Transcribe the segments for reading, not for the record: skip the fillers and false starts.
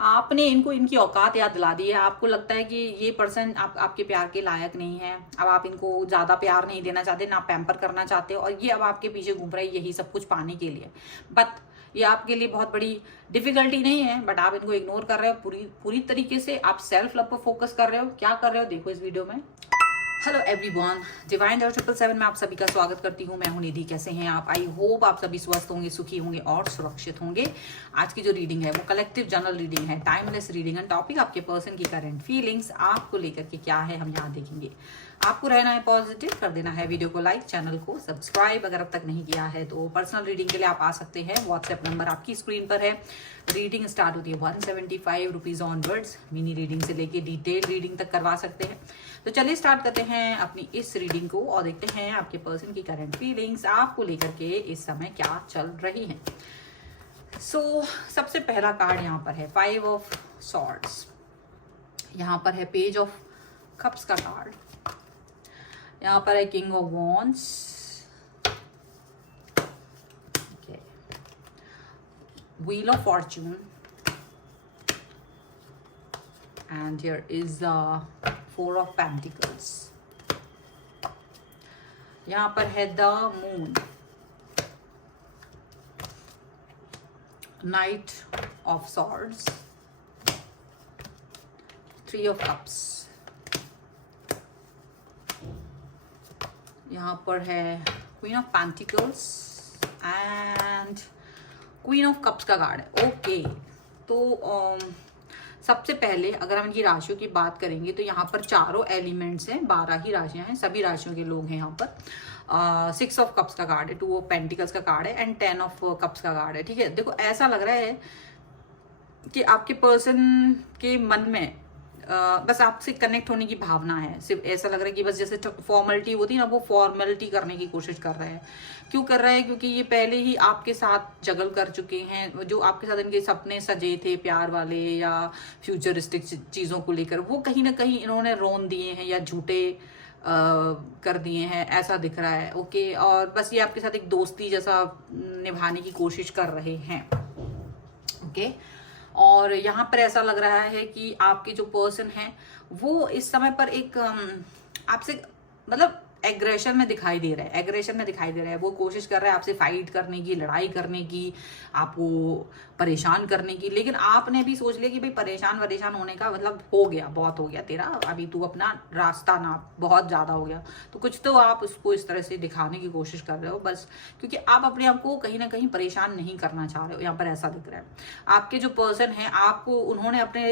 आपने इनको इनकी औकात याद दिला दी है। आपको लगता है कि ये पर्सन आपके प्यार के लायक नहीं है। अब आप इनको ज्यादा प्यार नहीं देना चाहते, ना पैम्पर करना चाहते, और ये अब आपके पीछे घूम रहा है यही सब कुछ पाने के लिए। बट ये आपके लिए बहुत बड़ी डिफिकल्टी नहीं है, बट आप इनको इग्नोर कर रहे हो पूरी पूरी तरीके से। आप सेल्फ लव पर फोकस कर रहे हो। क्या कर रहे हो देखो इस वीडियो में। हेलो एवरीवन, डिवाइन 777 में आप सभी का स्वागत करती हूँ। मैं हूं निधि। कैसे हैं आप? आई होप आप सभी स्वस्थ होंगे, सुखी होंगे और सुरक्षित होंगे। आज की जो रीडिंग है वो कलेक्टिव जनरल रीडिंग है, टाइमलेस रीडिंग है। टॉपिक आपके पर्सन की करंट फीलिंग्स आपको लेकर के क्या है हम यहाँ देखेंगे। आपको रहना है पॉजिटिव, कर देना है वीडियो को लाइक, चैनल को सब्सक्राइब अगर अब तक नहीं किया है तो। पर्सनल रीडिंग के लिए आप आ सकते हैं, व्हाट्सएप नंबर आपकी स्क्रीन पर है। रीडिंग स्टार्ट होती है 175 रुपीज ऑनवर्ड्स। मिनी रीडिंग से लेके डिटेल रीडिंग तक करवा सकते हैं। तो चलिए स्टार्ट करते हैं अपनी इस रीडिंग को और देखते हैं आपके पर्सन की करंट फीलिंग्स आपको लेकर के इस समय क्या चल रही हैं। सो सबसे पहला कार्ड यहाँ पर है 5 ऑफ सॉर्ड्स। यहाँ पर है पेज ऑफ कप्स का कार्ड। यहाँ पर है king of wands, wheel of Fortune, and here is 4 of Pentacles. यहाँ पर है the moon, night of swords, 3 of cups. यहाँ पर है queen of pentacles and queen of cups का कार्ड है। ओके, तो सबसे पहले अगर हम इनकी राशियों की बात करेंगे तो यहाँ पर चारों एलिमेंट्स हैं, 12 ही राशियां हैं, सभी राशियों के लोग हैं यहाँ पर। 6 ऑफ कप्स का कार्ड है, 2 ऑफ पेंटिकल्स का कार्ड है एंड 10 ऑफ कप्स का कार्ड है। ठीक है, देखो ऐसा लग रहा है कि आपके पर्सन के मन में बस आपसे कनेक्ट होने की भावना है। सिर्फ ऐसा लग रहा है कि बस जैसे फॉर्मेलिटी होती है ना, वो फॉर्मेलिटी करने की कोशिश कर रहे हैं। क्यों कर रहे हैं? क्योंकि ये पहले ही आपके साथ जगल कर चुके हैं। जो आपके साथ इनके सपने सजे थे प्यार वाले या फ्यूचरिस्टिक चीज़ों को लेकर, वो कहीं ना कहीं इन्होंने रोन दिए हैं या झूठे कर दिए हैं, ऐसा दिख रहा है। ओके, और बस ये आपके साथ एक दोस्ती जैसा निभाने की कोशिश कर रहे हैं। ओके, और यहाँ पर ऐसा लग रहा है कि आपके जो पर्सन है वो इस समय पर एक आपसे मतलब एग्रेशन में दिखाई दे रहा है। एग्रेशन में दिखाई दे रहा है, वो कोशिश कर रहा है आपसे फाइट करने की, लड़ाई करने की, आपको परेशान करने की। लेकिन आपने भी सोच लिया कि भाई परेशान होने का मतलब हो गया, बहुत हो गया तेरा, अभी तू अपना रास्ता ना, बहुत ज़्यादा हो गया। तो कुछ तो आप उसको इस तरह से दिखाने की कोशिश कर रहे हो बस, क्योंकि आप अपने आप को कहीं ना कहीं परेशान नहीं करना चाह रहे हो। यहाँ पर ऐसा दिख रहा है आपके जो पर्सन है आपको उन्होंने अपने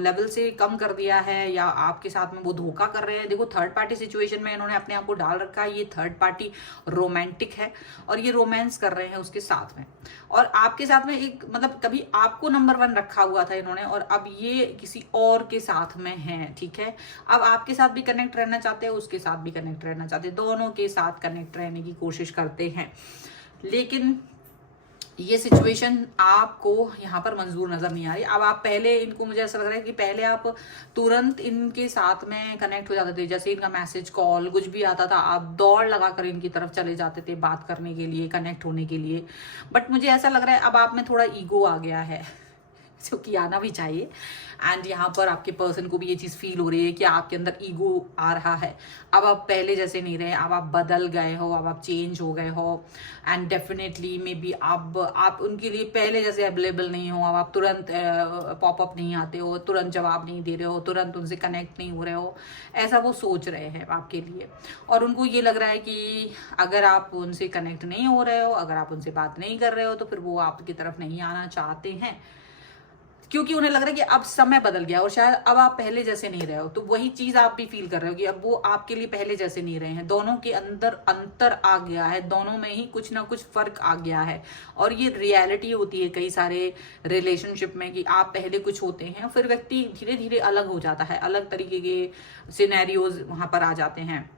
लेवल से कम कर दिया है या आपके साथ में वो धोखा कर रहे हैं। देखो थर्ड पार्टी सिचुएशन में इन्होंने अपने आप को डाल रखा है। ये थर्ड पार्टी रोमांटिक है और ये रोमांस कर रहे हैं उसके साथ में, और आपके साथ में एक मतलब कभी आपको नंबर 1 रखा हुआ था इन्होंने और अब ये किसी और के साथ में है। ठीक है, अब आपके साथ भी कनेक्ट रहना चाहते हैं, उसके साथ भी कनेक्ट रहना चाहते हैं, दोनों के साथ कनेक्ट रहने की कोशिश करते हैं। लेकिन ये सिचुएशन आपको यहाँ पर मंजूर नजर नहीं आ रही। अब आप पहले इनको, मुझे ऐसा लग रहा है कि पहले आप तुरंत इनके साथ में कनेक्ट हो जाते थे। जैसे इनका मैसेज कॉल कुछ भी आता था, आप दौड़ लगाकर इनकी तरफ चले जाते थे बात करने के लिए, कनेक्ट होने के लिए। बट मुझे ऐसा लग रहा है अब आप में थोड़ा ईगो आ गया है, जो कि आना भी चाहिए। एंड यहाँ पर आपके पर्सन को भी ये चीज़ फील हो रही है कि आपके अंदर ईगो आ रहा है। अब आप पहले जैसे नहीं रहे, अब आप बदल गए हो, अब आप चेंज हो गए हो। एंड डेफिनेटली मे बी अब आप उनके लिए पहले जैसे अवेलेबल नहीं हो। अब आप तुरंत पॉपअप नहीं आते हो, तुरंत जवाब नहीं दे रहे हो, तुरंत उनसे कनेक्ट नहीं हो रहे हो, ऐसा वो सोच रहे हैं आपके लिए। और उनको ये लग रहा है कि अगर आप उनसे कनेक्ट नहीं हो रहे हो, अगर आप उनसे बात नहीं कर रहे हो, तो फिर वो आपकी तरफ नहीं आना चाहते हैं, क्योंकि उन्हें लग रहा है कि अब समय बदल गया और शायद अब आप पहले जैसे नहीं रहे हो। तो वही चीज आप भी फील कर रहे हो कि अब वो आपके लिए पहले जैसे नहीं रहे हैं। दोनों के अंदर अंतर आ गया है, दोनों में ही कुछ ना कुछ फर्क आ गया है। और ये रियलिटी होती है कई सारे रिलेशनशिप में कि आप पहले कुछ होते हैं, फिर व्यक्ति धीरे धीरे अलग हो जाता है, अलग तरीके के सिनेरियोज वहां पर आ जाते हैं।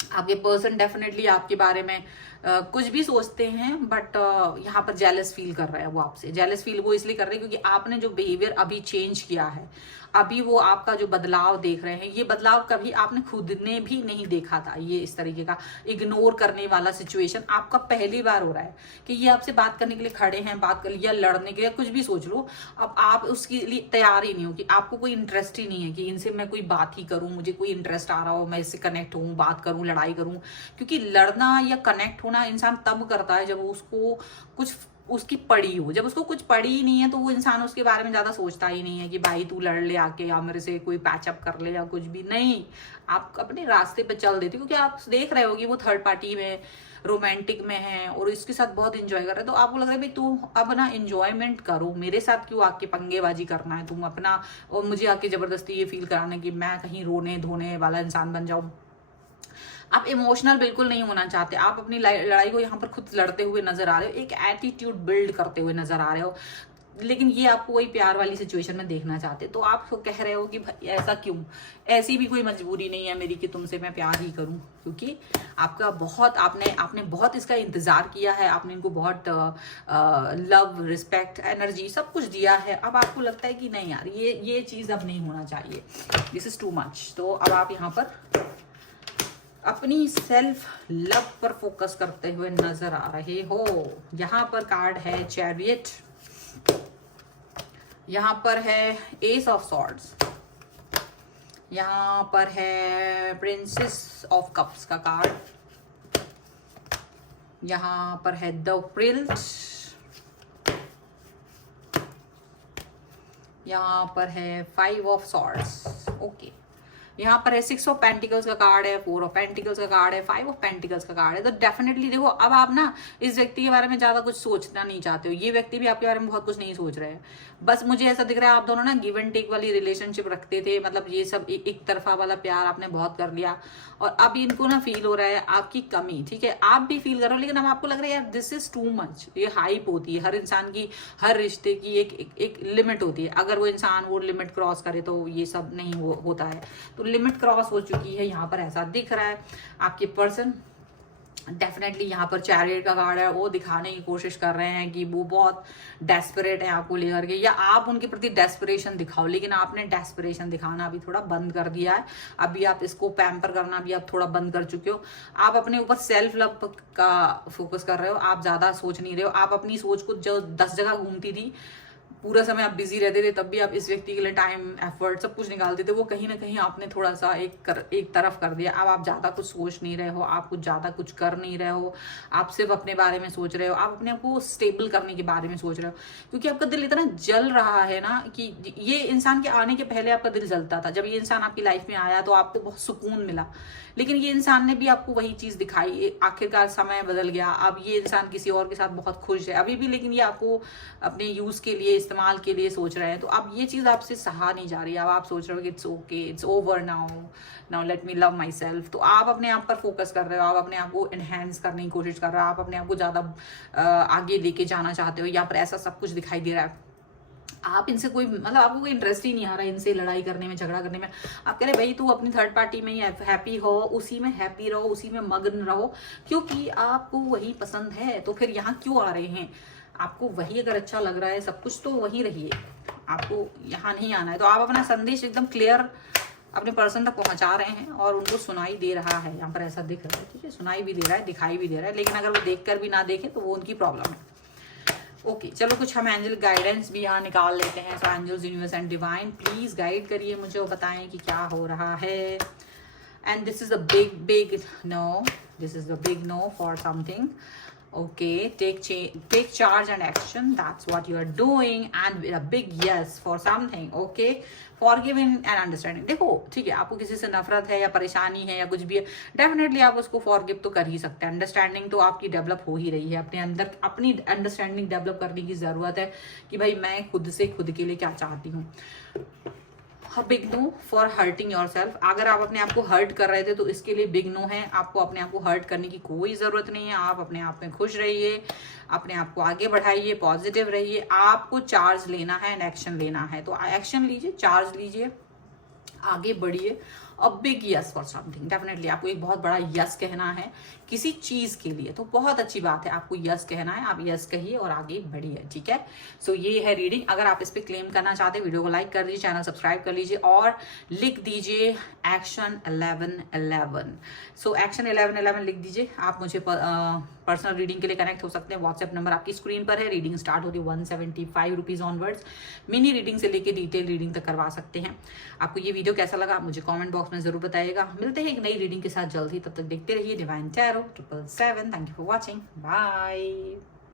आपके पर्सन डेफिनेटली आपके बारे में कुछ भी सोचते हैं, बट यहाँ पर जेलस फील कर रहा है वो आपसे। जेलस फील वो इसलिए कर रहे हैं क्योंकि आपने जो बिहेवियर अभी चेंज किया है, अभी वो आपका जो बदलाव देख रहे हैं, ये बदलाव कभी आपने खुद ने भी नहीं देखा था। ये इस तरीके का इग्नोर करने वाला सिचुएशन आपका पहली बार हो रहा है कि ये आपसे बात करने के लिए खड़े हैं, बात कर लिया, लड़ने के लिए, कुछ भी सोच लो, अब आप उसके लिए तैयार ही नहीं हो, कि आपको कोई इंटरेस्ट ही नहीं है कि इनसे मैं कोई बात ही करूं, मुझे कोई इंटरेस्ट आ रहा हो, मैं इससे कनेक्ट हूं, बात करूं, लड़ाई करूं। क्योंकि लड़ना या कनेक्ट होना इंसान तब करता है जब उसको कुछ उसकी पड़ी हो। जब उसको कुछ पड़ी ही नहीं है तो वो इंसान उसके बारे में ज्यादा सोचता ही नहीं है कि भाई तू लड़ ले आके, या मेरे से कोई पैचअप कर ले, या कुछ भी नहीं। आप अपने रास्ते पे चल देते, क्योंकि आप देख रहे हो कि वो थर्ड पार्टी में रोमांटिक में है और इसके साथ बहुत इंजॉय कर रहे हैं। तो आपको लग रहा है भाई तू अब ना इंजॉयमेंट करो, मेरे साथ क्यों आके पंगेबाजी करना है तुम अपना, और मुझे आके जबरदस्ती ये फील कराना कि मैं कहीं रोने धोने वाला इंसान बन जाऊं। आप इमोशनल बिल्कुल नहीं होना चाहते, आप अपनी लड़ाई को यहाँ पर खुद लड़ते हुए नजर आ रहे हो, एक एटीट्यूड बिल्ड करते हुए नजर आ रहे हो, लेकिन ये आपको वही प्यार वाली सिचुएशन में देखना चाहते। तो आप कह रहे हो कि भाई ऐसा क्यों, ऐसी भी कोई मजबूरी नहीं है मेरी कि तुमसे मैं प्यार ही करूं, क्योंकि आपका बहुत आपने बहुत इसका इंतजार किया है, आपने इनको बहुत लव, रिस्पेक्ट, एनर्जी सब कुछ दिया है। अब आपको लगता है कि नहीं यार, ये चीज अब नहीं होना चाहिए, दिस इज टू मच। तो अब आप यहाँ पर अपनी सेल्फ लव पर फोकस करते हुए नजर आ रहे हो। यहाँ पर कार्ड है चैरियट, यहाँ पर है एस ऑफ सॉर्ड्स, यहाँ पर है प्रिंसेस ऑफ कप्स का कार्ड, यहाँ पर है द प्रिंट, यहाँ पर है 5 ऑफ सॉर्ड्स। ओके, यहाँ पर है 6 ऑफ पेंटिकल्स का कार्ड है, 4 ऑफ पेंटिकल्स का कार्ड है, 5 ऑफ पेंटिकल्स का कार्ड है। तो डेफिनेटली देखो, अब आप ना इस व्यक्ति के बारे में ज्यादा कुछ सोचना नहीं चाहते हो, ये व्यक्ति भी आपके बारे में बहुत कुछ नहीं सोच रहे हैं। बस मुझे ऐसा दिख रहा है आप दोनों ना गिव एंड टेक वाली रिलेशनशिप रखते थे, मतलब ये सब एक तरफा वाला प्यार आपने बहुत कर लिया, और अब इनको ना फील हो रहा है आपकी कमी। ठीक है, आप भी फील कर रहे हो, लेकिन अब आपको लग रहा है यार दिस इज टू मच। ये हाइप होती है हर इंसान की, हर रिश्ते की एक लिमिट होती है, अगर वो इंसान वो लिमिट क्रॉस करे तो ये सब नहीं होता है। तो लिमिट क्रॉस हो चुकी है, यहाँ पर ऐसा दिख रहा है। आपके पर्सन डेफिनेटली यहाँ पर चैरियट का कार्ड है, वो दिखाने की कोशिश कर रहे हैं कि वो बहुत डेस्परेट है आपको लेकर के, या आप उनके प्रति डेस्परेशन दिखाओ, लेकिन आपने डेस्परेशन दिखाना अभी थोड़ा बंद कर दिया है। अभी आप इसको पैम्पर करना भी आप थोड़ा बंद कर चुके हो। आप अपने ऊपर सेल्फ लव का फोकस कर रहे हो, आप ज्यादा सोच नहीं रहे हो। आप अपनी सोच को जो 10 जगह घूमती थी, पूरा समय आप बिजी रहते थे, तब भी आप इस व्यक्ति के लिए टाइम, एफर्ट सब कुछ निकालते थे, वो कहीं ना कहीं आपने थोड़ा सा एक तरफ कर दिया। अब आप ज्यादा कुछ सोच नहीं रहे हो, आप कुछ ज्यादा कुछ कर नहीं रहे हो, आप सिर्फ अपने बारे में सोच रहे हो, आप अपने आप को स्टेबल करने के बारे में सोच रहे हो, क्योंकि आपका दिल इतना जल रहा है ना कि ये इंसान के आने के पहले आपका दिल जलता था। जब ये इंसान आपकी लाइफ में आया तो आपको बहुत सुकून मिला, लेकिन ये इंसान ने भी आपको वही चीज दिखाई। आखिरकार समय बदल गया, अब ये इंसान किसी और के साथ बहुत खुश है अभी भी, लेकिन ये आपको अपने यूज के लिए, इस्तेमाल के लिए सोच रहे हैं। तो अब ये चीज आपसे सहा नहीं जा रही है। अब आप सोच रहे हो कि it's okay, it's over now let me love my self. तो आप अपने आप पर फोकस कर रहे हो, आप अपने आप को एनहेंस करने की कोशिश कर रहे हो, आप अपने आप को ज्यादा आगे लेके जाना चाहते हो। यहाँ पर ऐसा सब कुछ दिखाई दे रहा है। आप इनसे कोई, मतलब आपको कोई इंटरेस्ट ही नहीं आ रहा है इनसे लड़ाई करने में, झगड़ा करने में। आप कह रहे भाई तू अपनी थर्ड पार्टी में ही हैप्पी हो, उसी में हैप्पी रहो, उसी में मग्न रहो, क्योंकि आपको वही पसंद है। तो फिर यहाँ क्यों आ रहे हैं? आपको वही अगर अच्छा लग रहा है सब कुछ, तो वहीं रहिए, आपको यहाँ नहीं आना है। तो आप अपना संदेश एकदम क्लियर अपने पर्सन तक पहुंचा रहे हैं और उनको सुनाई दे रहा है, यहाँ पर ऐसा दिख रहा है। ठीक है, सुनाई भी दे रहा है, दिखाई भी दे रहा है, लेकिन अगर वो देखकर भी ना देखे तो वो उनकी प्रॉब्लम है। ओके, चलो कुछ हम एंजल गाइडेंस भी यहाँ निकाल लेते हैं। So angels, universe and divine, please guide करिए मुझे और बताएं कि क्या हो रहा है। And this is a big no, this is a big no for something. Okay, take charge and action. That's what you are doing, and with a big yes for something. Okay, forgiving and understanding. देखो, ठीक है, आपको किसी से नफरत है या परेशानी है या कुछ भी है, डेफिनेटली आप उसको फॉरगिव तो कर ही सकते हैं। अंडरस्टैंडिंग तो आपकी डेवलप हो ही रही है, अपने अंदर अपनी अंडरस्टैंडिंग डेवलप करने की जरूरत है कि भाई मैं खुद से खुद के लिए क्या चाहती हूँ। Big no for hurting yourself. अगर आप अपने आप को हर्ट कर रहे थे तो इसके लिए बिग नो है। आपको अपने आप को हर्ट करने की कोई जरूरत नहीं है। आप अपने आप में खुश रहिए, अपने आप को आगे बढ़ाइए, पॉजिटिव रहिए। आपको चार्ज लेना है एंड एक्शन लेना है, तो एक्शन लीजिए, चार्ज लीजिए, आगे बढ़िए a big yes for something. Definitely आपको एक बहुत बड़ा यस कहना है किसी चीज के लिए, तो बहुत अच्छी बात है, आपको यस कहना है, आप यस कहिए और आगे बढ़िए, ठीक है। सो ये है रीडिंग। अगर आप इस पे क्लेम करना चाहते हैं, वीडियो को लाइक कर दीजिए, चैनल सब्सक्राइब कर लीजिए और लिख दीजिए एक्शन 1111। सो एक्शन 1111 लिख दीजिए। आप मुझे पर्सनल रीडिंग के लिए कनेक्ट हो सकते हैं। व्हाट्सएप नंबर आपकी स्क्रीन पर है। रीडिंग स्टार्ट होती है 175 रुपीज ऑनवर्ड्स। मिनी रीडिंग से लेके डिटेल रीडिंग तक करवा सकते हैं। आपको ये वीडियो कैसा लगा मुझे कमेंट बॉक्स में जरूर बताइएगा। मिलते हैं एक नई रीडिंग के साथ जल्द ही, तब तक देखते रहिए divine tarot 777। Thank you for watching, bye.